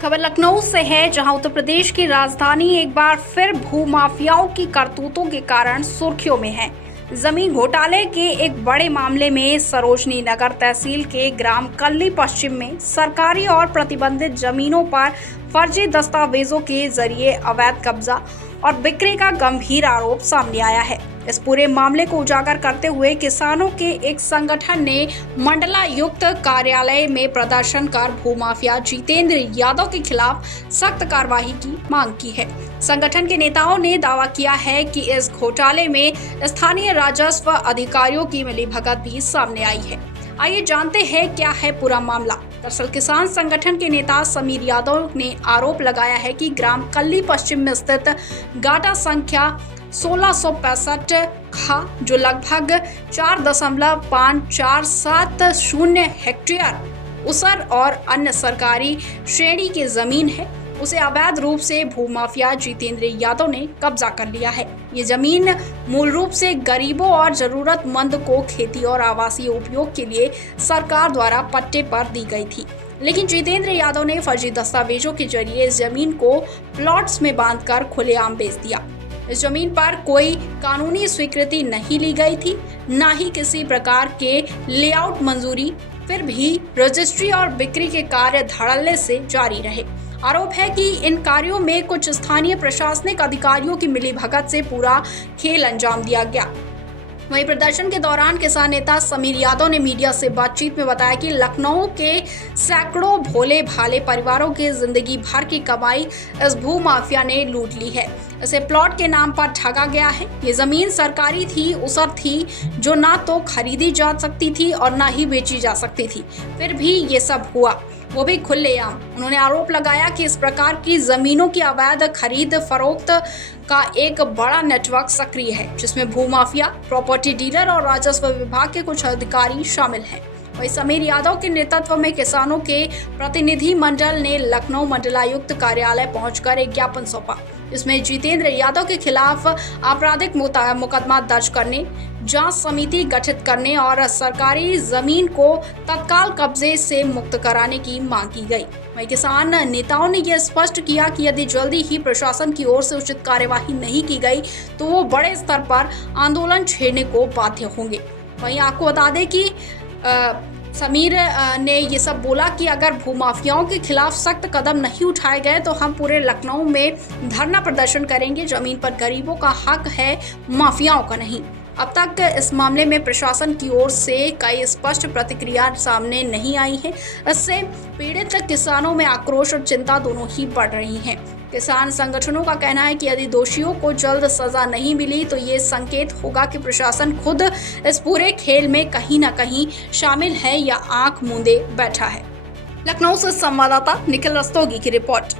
खबर लखनऊ से है, जहां उत्तर प्रदेश की राजधानी एक बार फिर भूमाफियाओं की करतूतों के कारण सुर्खियों में है। जमीन घोटाले के एक बड़े मामले में सरोजनी नगर तहसील के ग्राम कल्ली पश्चिम में सरकारी और प्रतिबंधित जमीनों पर फर्जी दस्तावेजों के जरिए अवैध कब्जा और बिक्री का गंभीर आरोप सामने आया है। इस पूरे मामले को उजागर करते हुए किसानों के एक संगठन ने मंडलायुक्त कार्यालय में प्रदर्शन कर भूमाफिया जितेंद्र यादव के खिलाफ सख्त कार्रवाई की मांग की है। संगठन के नेताओं ने दावा किया है कि इस घोटाले में स्थानीय राजस्व अधिकारियों की मिलीभगत भी सामने आई है। आइए जानते हैं क्या है पूरा मामला। दरअसल किसान संगठन के नेता समीर यादव ने आरोप लगाया है कि ग्राम कल्ली पश्चिम में स्थित गाटा संख्या 1665 खा, जो लगभग 4.5470 हेक्टेयर उसर और अन्य सरकारी श्रेणी की जमीन है, उसे अवैध रूप से भूमाफिया जितेंद्र यादव ने कब्जा कर लिया है। ये जमीन मूल रूप से गरीबों और जरूरतमंद को खेती और आवासीय उपयोग के लिए सरकार द्वारा पट्टे पर दी गई थी, लेकिन जितेंद्र यादव ने फर्जी दस्तावेजों के जरिए इस जमीन को प्लॉट्स में बांधकर खुलेआम बेच दिया। इस जमीन पर कोई कानूनी स्वीकृति नहीं ली गई थी, न ही किसी प्रकार के लेआउट मंजूरी, फिर भी रजिस्ट्री और बिक्री के कार्य धड़ल्ले से जारी रहे। आरोप है कि इन कार्यों में कुछ स्थानीय प्रशासनिक अधिकारियों की मिलीभगत से पूरा खेल अंजाम दिया गया। वहीं प्रदर्शन के दौरान किसान नेता समीर यादव ने मीडिया से बातचीत में बताया कि लखनऊ के सैकड़ों भोले भाले परिवारों की जिंदगी भर की कमाई इस भूमाफिया ने लूट ली है। इसे प्लॉट के नाम पर ठगा गया है। ये जमीन सरकारी थी, उसर थी, जो ना तो खरीदी जा सकती थी और ना ही बेची जा सकती थी, फिर भी ये सब हुआ, वो भी खुलेआम। उन्होंने आरोप लगाया कि इस प्रकार की जमीनों की अवैध खरीद फरोख्त का एक बड़ा नेटवर्क सक्रिय है, जिसमें भूमाफिया, प्रॉपर्टी डीलर और राजस्व विभाग के कुछ अधिकारी शामिल हैं। वहीं समीर यादव के नेतृत्व में किसानों के प्रतिनिधि मंडल ने लखनऊ मंडलायुक्त कार्यालय पहुंचकर एक ज्ञापन सौंपा, जिसमें जितेंद्र यादव के खिलाफ आपराधिक मुकदमा दर्ज करने, जांच समिति गठित करने और सरकारी जमीन को तत्काल कब्जे से मुक्त कराने की मांग की गई। वहीं किसान नेताओं ने यह स्पष्ट किया कि यदि जल्दी ही प्रशासन की ओर से उचित कार्यवाही नहीं की गई तो वो बड़े स्तर पर आंदोलन छेड़ने को बाध्य होंगे। वहीं आपको बता दें कि समीर ने ये सब बोला कि अगर भूमाफियाओं के खिलाफ सख्त कदम नहीं उठाए गए तो हम पूरे लखनऊ में धरना प्रदर्शन करेंगे। जमीन पर गरीबों का हक है, माफियाओं का नहीं। अब तक इस मामले में प्रशासन की ओर से कई स्पष्ट प्रतिक्रिया सामने नहीं आई है। इससे पीड़ित किसानों में आक्रोश और चिंता दोनों ही बढ़ रही हैं। किसान संगठनों का कहना है कि यदि दोषियों को जल्द सजा नहीं मिली तो ये संकेत होगा कि प्रशासन खुद इस पूरे खेल में कहीं न कहीं शामिल है या आंख मूंदे बैठा है। लखनऊ से संवाददाता निखिल रस्तोगी की रिपोर्ट।